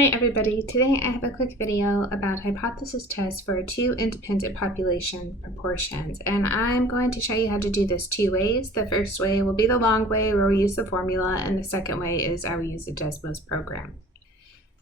Hi everybody, today I have a quick video about hypothesis tests for two independent population proportions, and I'm going to show you how to do this two ways. The first way will be the long way where we use the formula, and the second way is I will use the Desmos program.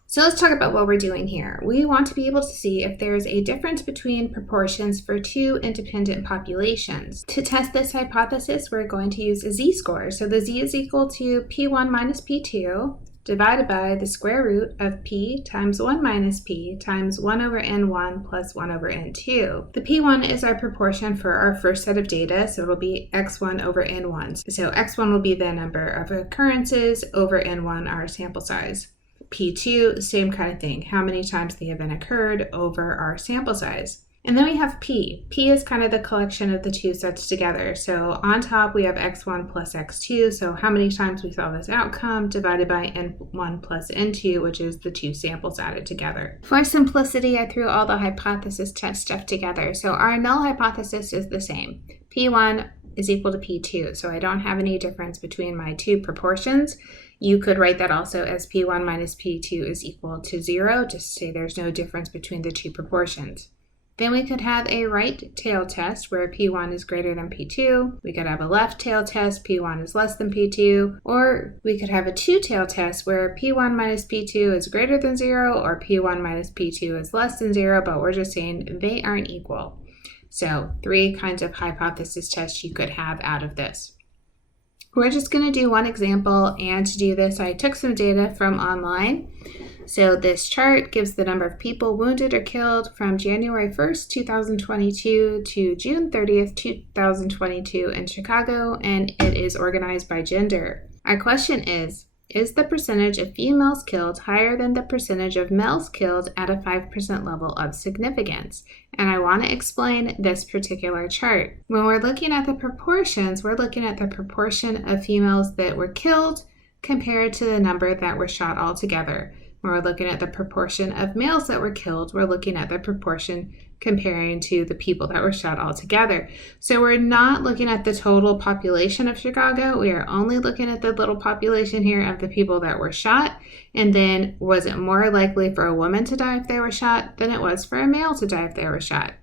So let's talk about what we're doing here. We want to be able to see if there is a difference between proportions for two independent populations. To test this hypothesis, we're going to use a z-score. So the z is equal to p1 minus p2 divided by the square root of p times 1 minus p times 1 over n1 plus 1 over n2. The p1 is our proportion for our first set of data, so it'll be x1 over n1. So x1 will be the number of occurrences over n1, our sample size. P2, same kind of thing, how many times the event occurred over our sample size. And then we have P. P is kind of the collection of the two sets together. So on top we have x1 plus x2, so how many times we saw this outcome, divided by n1 plus n2, which is the two samples added together. For simplicity, I threw all the hypothesis test stuff together. So our null hypothesis is the same. P1 is equal to P2, so I don't have any difference between my two proportions. You could write that also as P1 minus P2 is equal to 0, just to say there's no difference between the two proportions. Then we could have a right tail test where P1 is greater than P2. We could have a left tail test, P1 is less than P2. Or we could have a two tail test where P1 minus P2 is greater than 0 or P1 minus P2 is less than 0, but we're just saying they aren't equal. So three kinds of hypothesis tests you could have out of this. We're just going to do one example, and to do this I took some data from online. So this chart gives the number of people wounded or killed from January 1st, 2022 to June 30th, 2022 in Chicago, and it is organized by gender. Our question is the percentage of females killed higher than the percentage of males killed at a 5% level of significance? And I want to explain this particular chart. When we're looking at the proportions, we're looking at the proportion of females that were killed compared to the number that were shot altogether. When we're looking at the proportion of males that were killed, we're looking at the proportion comparing to the people that were shot altogether. So we're not looking at the total population of Chicago. We are only looking at the little population here of the people that were shot. And then, was it more likely for a woman to die if they were shot than it was for a male to die if they were shot?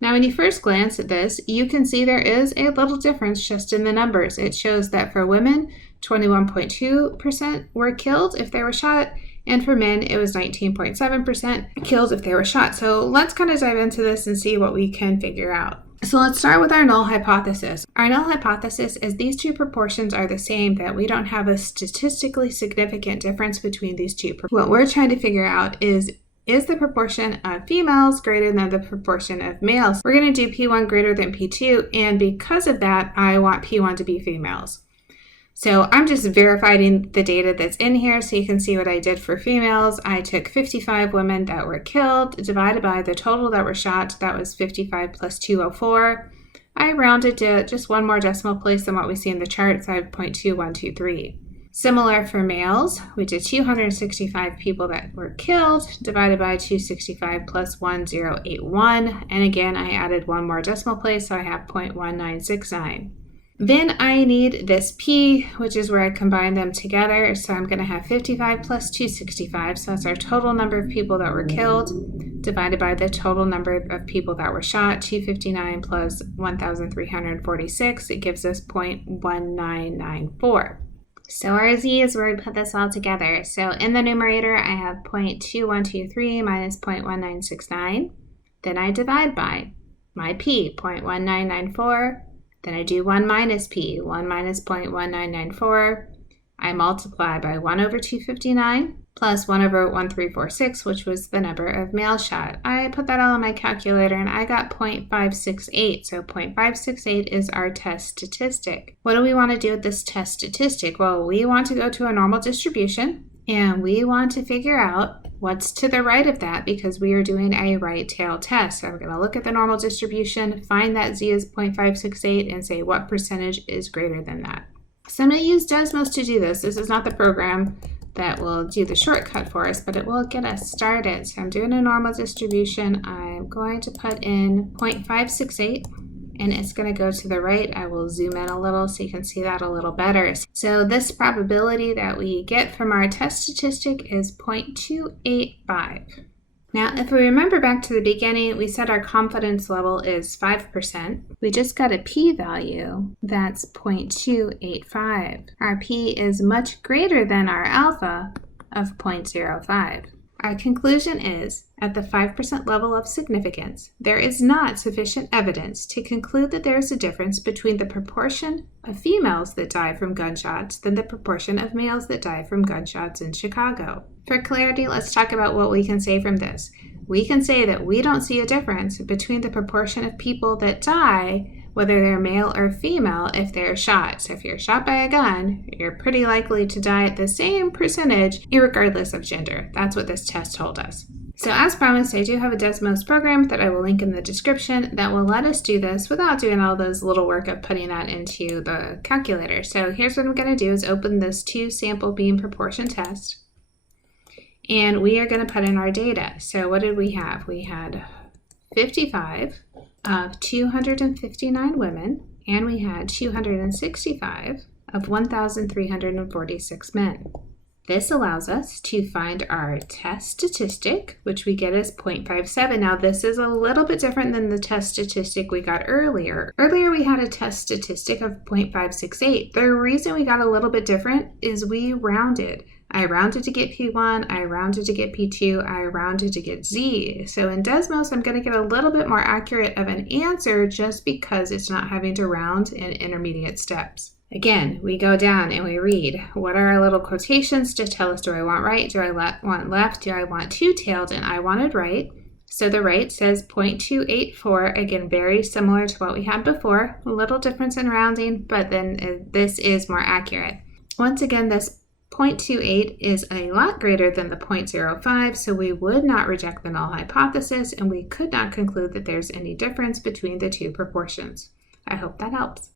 Now, when you first glance at this, you can see there is a little difference just in the numbers. It shows that for women, 21.2% were killed if they were shot, and for men, it was 19.7% killed if they were shot. So let's kind of dive into this and see what we can figure out. So let's start with our null hypothesis. Our null hypothesis is these two proportions are the same, that we don't have a statistically significant difference between these two. What we're trying to figure out is the proportion of females greater than the proportion of males? We're going to do P1 greater than P2, and because of that, I want P1 to be females. So I'm just verifying the data that's in here so you can see what I did for females. I took 55 women that were killed divided by the total that were shot. That was 55 plus 204. I rounded to just one more decimal place than what we see in the chart, so I have 0.2123. Similar for males, we did 265 people that were killed divided by 265 plus 1081. And again, I added one more decimal place, so I have 0.1969. Then I need this P, which is where I combine them together. So I'm going to have 55 plus 265. So that's our total number of people that were killed divided by the total number of people that were shot. 259 plus 1,346. It gives us 0.1994. So our Z is where we put this all together. So in the numerator, I have 0.2123 minus 0.1969. Then I divide by my P, 0.1994. Then I do 1 minus P, 1 minus 0.1994. I multiply by 1 over 259 plus 1 over 1346, which was the number of males shot. I put that all in my calculator and I got 0.568. So 0.568 is our test statistic. What do we want to do with this test statistic? Well, we want to go to a normal distribution and we want to figure out what's to the right of that because we are doing a right tail test. So we're going to look at the normal distribution, find that Z is 0.568, and say what percentage is greater than that. So I'm going to use Desmos to do this. This is not the program that will do the shortcut for us, but it will get us started. So I'm doing a normal distribution. I'm going to put in 0.568 and it's going to go to the right. I will zoom in a little so you can see that a little better. So this probability that we get from our test statistic is 0.285. Now, if we remember back to the beginning, we said our confidence level is 5%. We just got a p-value that's 0.285. Our p is much greater than our alpha of 0.05. Our conclusion is, at the 5% level of significance, there is not sufficient evidence to conclude that there is a difference between the proportion of females that die from gunshots than the proportion of males that die from gunshots in Chicago. For clarity, let's talk about what we can say from this. We can say that we don't see a difference between the proportion of people that die, whether they're male or female, if they're shot. So if you're shot by a gun, you're pretty likely to die at the same percentage, regardless of gender. That's what this test told us. So as promised, I do have a Desmos program that I will link in the description that will let us do this without doing all those little work of putting that into the calculator. So here's what I'm going to do is open this 2 sample beam proportion test. And we are going to put in our data. So what did we have? We had 55 of 259 women, and we had 265 of 1,346 men. This allows us to find our test statistic, which we get as 0.57. Now, this is a little bit different than the test statistic we got earlier. Earlier, we had a test statistic of 0.568. The reason we got a little bit different is we rounded. I rounded to get P1, I rounded to get P2, I rounded to get Z. So in Desmos, I'm going to get a little bit more accurate of an answer just because it's not having to round in intermediate steps. Again, we go down and we read, what are our little quotations to tell us, do I want right, do I want left, do I want two-tailed, and I wanted right. So the right says 0.284, again, very similar to what we had before, a little difference in rounding, but then this is more accurate. Once again, this 0.28 is a lot greater than the 0.05, so we would not reject the null hypothesis, and we could not conclude that there's any difference between the 2 proportions. I hope that helps.